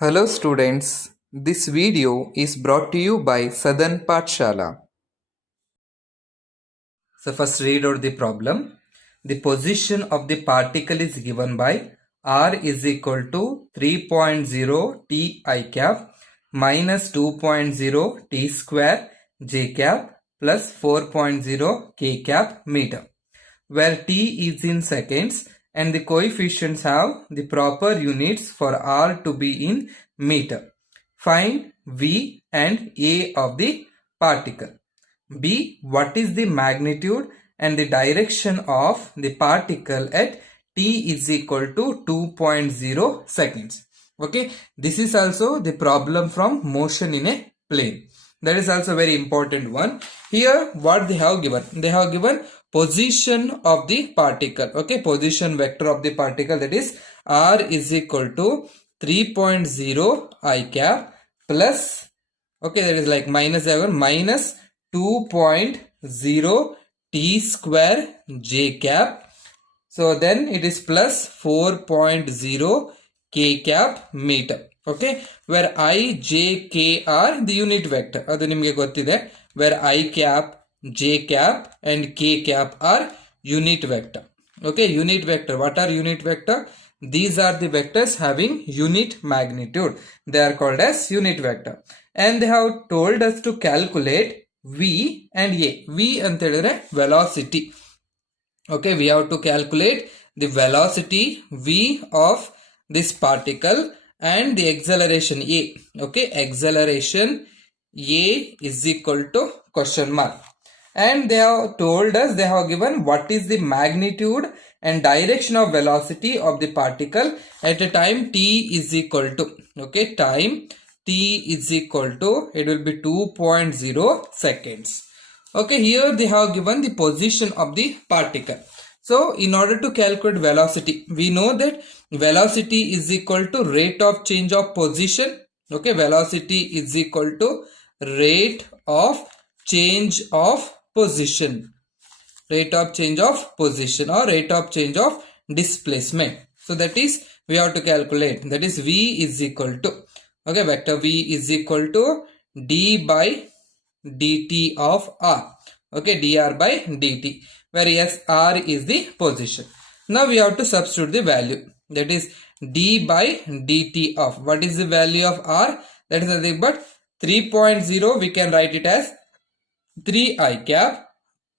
Hello students, this video is brought to you by Southern Pathshala. So first read out the problem. The position of the particle is given by r is equal to 3.0 t I cap minus 2.0 t square j cap plus 4.0 k cap meter, where t is in seconds and the coefficients have the proper units for r to be in meter. Find v and a of the particle. B. What is the magnitude and the direction of the particle at t is equal to 2.0 seconds. Okay, this is also the problem from motion in a plane. That is also very important one. Here what they have given? They have given position of the particle. Okay, position vector of the particle, that is r is equal to 3.0 I cap plus, okay, that is like minus 2.0 t square j cap. So then it is plus 4.0 k cap meter. Okay, where I, j, k are the unit vector. Adu nimge gottide, where I cap, j cap and k cap are unit vector. Okay, unit vector. What are unit vector? These are the vectors having unit magnitude. They are called as unit vector. And they have told us to calculate v and a. V anta helidre velocity. Okay, we have to calculate the velocity v of this particle and the acceleration a. Okay, acceleration a is equal to question mark. And they have told us, they have given what is the magnitude and direction of velocity of the particle at a time t is equal to, okay, time t is equal to, it will be 2.0 seconds. Okay, here they have given the position of the particle. So in order to calculate velocity, we know that velocity is equal to rate of change of position. Okay, velocity is equal to rate of change of position. Rate of change of position or rate of change of displacement. So that is we have to calculate. That is v is equal to, okay, vector v is equal to d by dt of r. Okay, dr by dt, where yes, r is the position. Now we have to substitute the value. That is d by dt of, what is the value of r? That is nothing but 3.0. We can write it as 3 I cap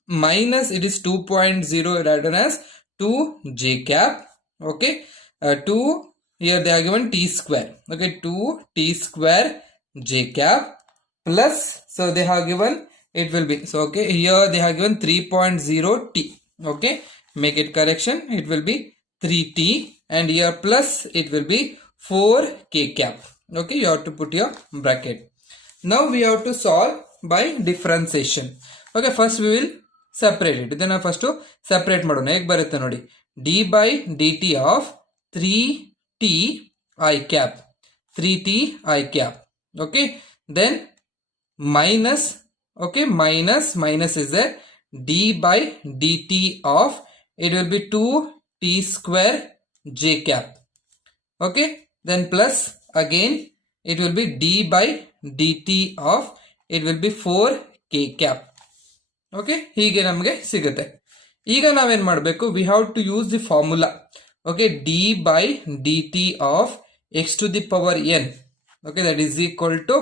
minus it is 2.0 written as 2 j cap. Okay, 2 here they are given t square. Okay, 2 t square j cap plus, so they have given, it will be, so okay, here they have given 3.0 t. Okay, make it correction, it will be 3t, and here plus it will be 4 k cap. Okay, you have to put your bracket. Now we have to solve by differentiation. Okay, first we will separate it. Then first to separate madona. Ek barutte nodi, d by dt of 3t I cap, 3t I cap. Okay, then minus, okay, minus is there, d by dt of, it will be 2 t square j cap. Okay, then plus again it will be d by dt of, it will be 4 k cap. Okay, ಹೀಗೆ ನಮಗೆ ಸಿಗುತ್ತೆ. ಈಗ ನಾವೇನ್ ಮಾಡಬೇಕು, we have to use the formula. Okay, d by dt of x to the power n. Okay, that is equal to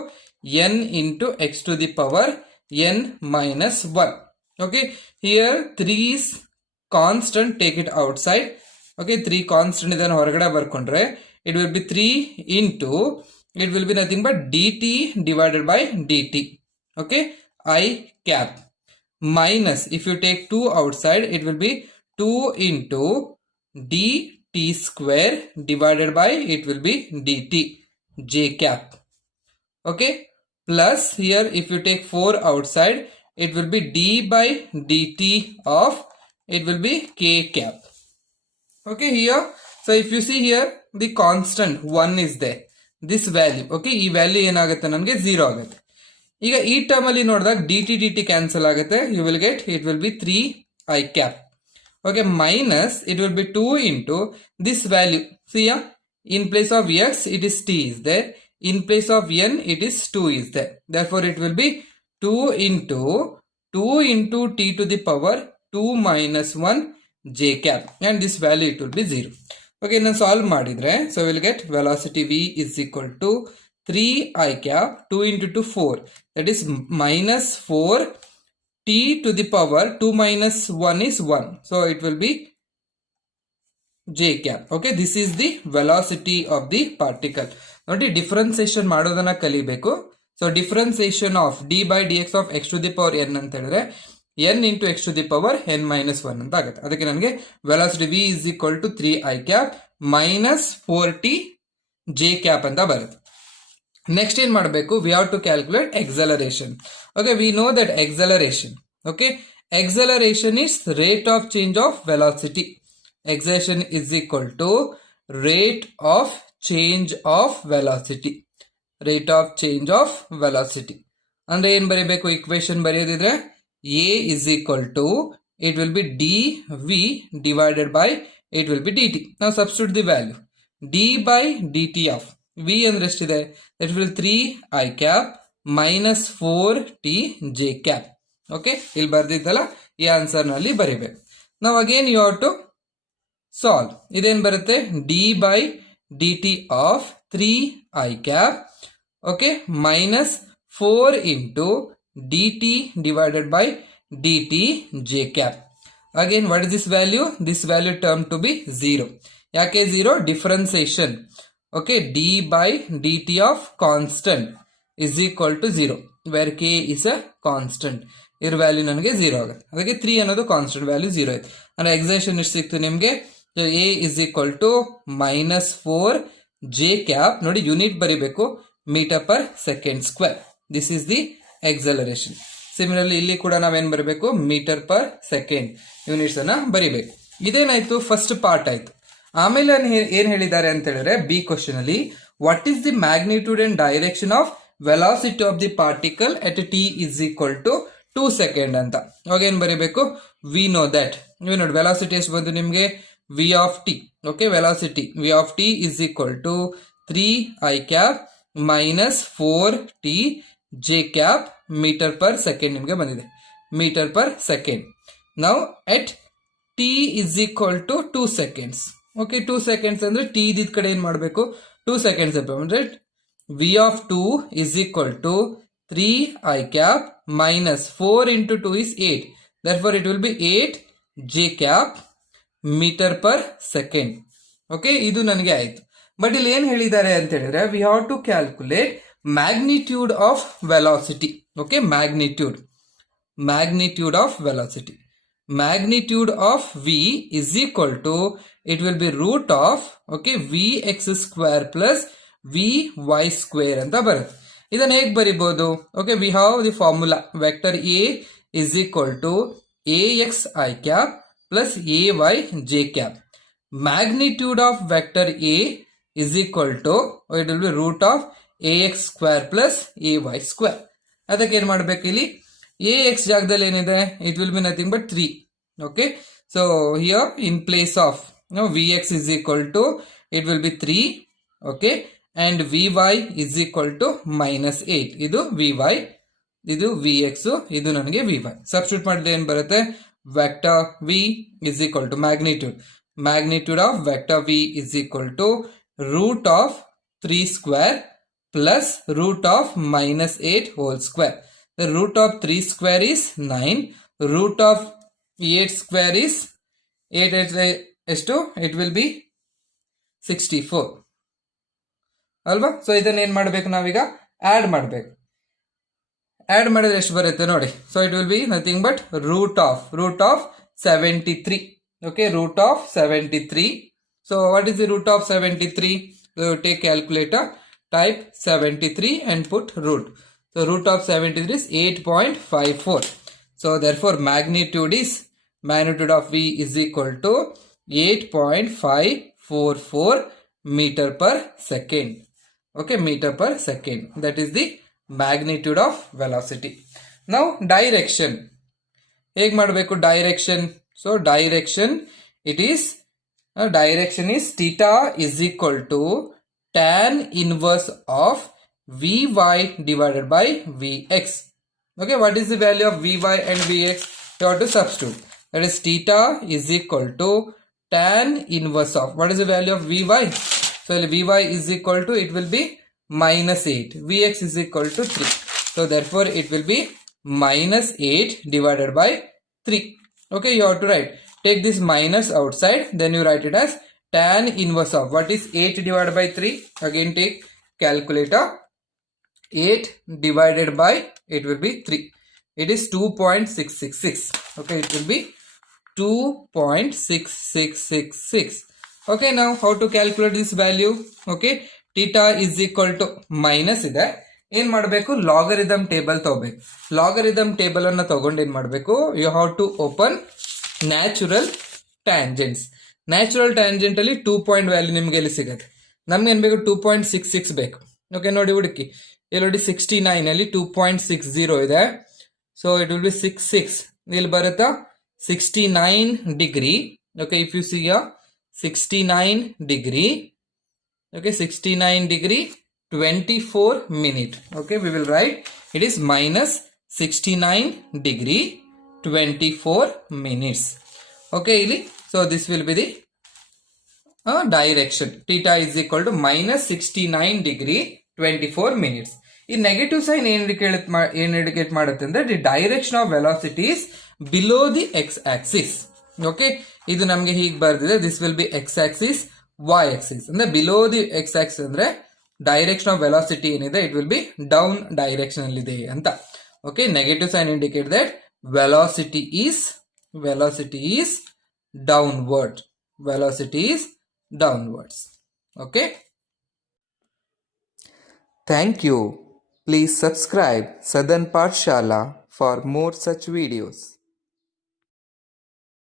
n into x to the power n minus 1. Okay, here 3 is constant, take it outside. Okay, 3 constant ಇದನ್ನು ಹೊರಗಡೆ ಬರ್ಕೊಂಡ್ರೆ it will be 3 into, it will be nothing but dt divided by dt. Okay, I cap minus, if you take 2 outside, it will be 2 into dt square divided by, it will be dt j cap. Okay, plus here if you take 4 outside, it will be d by dt of, it will be k cap. Okay, here, so if you see here the constant 1 is there, this value, okay, ಈ value ಏನಾಗುತ್ತೆ ನಮಗೆ 0 ಆಗುತ್ತೆ. ಈಗ ಈ term ಅಲ್ಲಿ ನೋಡಿದಾಗ dt cancel ಆಗುತ್ತೆ, you will get, it will be 3 I cap. Okay, minus it will be 2 into this value. See here, in place of x it is t is there, in place of n it is 2 is there. Therefore it will be 2 into t to the power 2 minus 1 j cap, and this value it will be 0. Okay, now solve ಮಾಡಿದ್ರೆ, so we'll get velocity v is equal to 3 I cap 2 into 2 4, that is minus 4 t to the power 2 minus 1 is 1, so it will be j cap. Okay, this is the velocity of the particle. ನೋಡಿ differentiation ಮಾಡೋದನ್ನ ಕಲಿಬೇಕು. So differentiation of d by d x of x to the power n ಅಂತ ಹೇಳಿದ್ರೆ n into x to the power n minus 1 ಅಂತ ಆಗುತ್ತೆ. ಅದಕ್ಕೆ ನನಗೆ velocity v is equal to 3 I cap minus 4t j cap ಅಂತ ಬರುತ್ತೆ. Next ಏನ್ ಮಾಡಬೇಕು, we have to calculate acceleration. Okay, we know that acceleration, okay, acceleration is rate of change of velocity. Acceleration is equal to rate of change of velocity. Rate of change of velocity. ಅಂದ್ರೆ ಏನ್ ಬರೀಬೇಕು, equation ಬರೆಯೋದಿದ್ರೆ a is equal to, it will be dv divided by, it will be dt. Now substitute the value. d by dt of v ಅಂದ್ರೆ ಎಷ್ಟಿದೆ, that will 3 I cap minus 4t j cap. Okay, ಇಲ್ಲಿ ಬರ್ದಿದ್ದಲ್ಲ, ಈ answer ನಲ್ಲಿ ಬರೀಬೇಕು. Now again you have to solve. ಇದೇನ್ ಬರುತ್ತೆ, d by dt of 3 I cap, okay, minus 4 into dt divided by dt j cap. Again, what is this value? This value term to be 0. ಯಾಕೆ 0? Differentiation. Okay, d by dt of constant is equal to 0, where k is a constant. ಇದ್ರ value ನನಗೆ 0 ಆಗುತ್ತೆ. ಅದಕ್ಕೆ 3 ಅನ್ನೋದು constant value 0 ಆಯ್ತು. ಅಂದ್ರೆ ಎಕ್ಸೈಷನ್ ಎಷ್ಟು ಸಿಕ್ತು ನಿಮಗೆ, a is equal to minus 4 j cap. ನೋಡಿ ಯೂನಿಟ್ ಬರಿಬೇಕು, metre per second square. This is the acceleration. Similarly ಇಲ್ಲಿ ಕೂಡ ನಾವೇನ್ ಬರಬೇಕು, ಮೀಟರ್ ಪರ್ ಸೆಕೆಂಡ್ ಯೂನಿಟ್ಸ್ ಅನ್ನ ಬರಿಬೇಕು. ಇದೇನಾಯ್ತು, ಫಸ್ಟ್ ಪಾರ್ಟ್ ಆಯ್ತು. ಆಮೇಲೆ ಏನ್ ಹೇಳಿದ್ದಾರೆ ಅಂತ ಹೇಳಿದ್ರೆ, ಬಿ ಕ್ವಶನ್ ಅಲ್ಲಿ what is the magnitude and direction of velocity of the particle at t is equal to 2 second ಅಂತ. ಅವಾಗ ಏನ್ ಬರೀಬೇಕು, ವಿ ನೋ ದಟ್, ನೀವು ನೋಡಿ ವೆಲಾಸಿಟಿ ಎಷ್ಟು ಬಂತು ನಿಮ್ಗೆ, v of t. Okay, velocity v of t is equal to 3 I cap minus 4t j cap meter per second. ನಿಮಗೆ ಬಂದಿದೆ ಮೀಟರ್ ಪರ್ ಸೆಕೆಂಡ್. ನಾವು at t is equal to 2 seconds. Okay, 2 seconds ಅಂದ್ರೆ t ಇದ್ದ ಕಡೆ ಏನ್ ಮಾಡಬೇಕು, 2 seconds ಅಂದ್ರೆ v of 2 is equal to 3 I cap minus 4 into 2 is 8. Therefore it will be 8 j cap metre per second. Okay, ಇದು ನನಗೆ ಆಯ್ತು. ಬಟ್ ಇಲ್ಲಿ ಏನ್ ಹೇಳಿದ್ದಾರೆ ಅಂತ ಹೇಳಿದ್ರೆ, we have to calculate magnitude of velocity. Okay, magnitude of velocity. Magnitude of V is equal to, it will be root of, okay, V X square plus V Y square ಅಂತ ಬರುತ್ತೆ. ಇದನ್ನ ಹೇಗೆ ಬರಿಬಹುದು, okay, we have the formula vector A is equal to A X I cap plus ay j cap. Magnitude of vector a is equal to, it will be root of ax square plus ay square. ಅದಕ್ಕೆ ಏನ್ ಮಾಡಬೇಕು, ಇಲ್ಲಿ ax ಜಾಗದಲ್ಲಿ ಏನಿದೆ, it will be nothing but 3. Okay, so here in place of vx is equal to, it will be 3. Okay, and vy is equal to minus 8. ಇದು vy, ಇದು vx, ಇದು ನನಗೆ vy. ಸಬ್ಸ್ಟಿಟ್ಯೂಟ್ ಮಾಡಿದ್ರೆ ಏನ್ ಬರುತ್ತೆ, vector v is equal to magnitude of vector v is equal to root of 3 square plus root of minus 8 whole square. The root of 3 square is 9, root of 8 square is 8 is to, it will be 64 ಅಲ್ವಾ. So ಇದನ್ನ ಏನ್ ಮಾಡ್ಬೇಕು, ನಾವೀಗ add ಮಾಡ್ಬೇಕು. Add ಮಾಡಿದ್ರೆ ಎಷ್ಟು ಬರುತ್ತೆ ನೋಡಿ, so it will be nothing but root of 73. Okay, root of 73. So what is the root of 73? Take calculator, type 73 and put root. So root of 73 is 8.54. So therefore magnitude of V is equal to 8.544 meter per second. Okay, meter per second. That is the magnitude of velocity. Now direction. ಹೇಗೆ ಮಾಡಬೇಕು direction? So direction, it is direction is theta is equal to tan inverse of Vy divided by Vx. Okay, what is the value of Vy and Vx? You have to substitute. That is theta is equal to tan inverse of, what is the value of Vy? So Vy is equal to, it will be minus 8. Vx is equal to 3. So therefore it will be minus 8 divided by 3. Okay, you have to write. Take this minus outside, then you write it as tan inverse of, what is 8 divided by 3? Again take calculator. 8 divided by, it will be 3. It is 2.666. Okay, it will be 2.6666. Okay, now how to calculate this value? Okay, theta is equal to minus ಇದೆ. ಏನ್ ಮಾಡಬೇಕು, logarithm table ತಗೋಬೇಕು. Logarithm table ಅನ್ನ ತಗೊಂಡು ಏನ್ ಮಾಡಬೇಕು, you have to open natural tangents. Natural tangent ಅಲ್ಲಿ 2 point value ನಿಮ್ಗೆ ಎಲ್ಲಿ ಸಿಗುತ್ತೆ? ನಮ್ಗೆ ಏನ್ ಬೇಕು, 2.66 ಬೇಕು. ಓಕೆ, ನೋಡಿ ಹುಡುಕಿ, ಇಲ್ಲಿ ನೋಡಿ 69 ಅಲ್ಲಿ 2.60 ಇದೆ. So it will B 66. ಇಲ್ಲಿ ಬರುತ್ತಾ 69 degree. Okay, if you see here 69 degree. Okay, 69 degree 24 minute. Okay, we will write it is minus 69 degree 24 minutes. Okay, so this will be the direction. Theta is equal to minus 69 degree 24 minutes. ಈ negative sign ಏನ್ indicate ಮಾಡುತ್ತೆ ಅಂದ್ರೆ the direction of velocity is below the X axis. Okay, ಇದು ನಮಗೆ ಹೀಗೆ ಬರ್ದಿದೆ, this will be X axis, Y axis. ಅಂದ್ರೆ below the X axis ಅಂದ್ರೆ ಡೈರೆಕ್ಷನ್ ಆಫ್ ವೆಲಾಸಿಟಿ ಏನಿದೆ it will be down direction ಅಲ್ಲಿ ಇದೆ ಅಂತ. Okay, negative sign indicate that velocity is downward. Velocity is downwards. Okay. Thank you. Please subscribe Southern Pathshala for more such videos.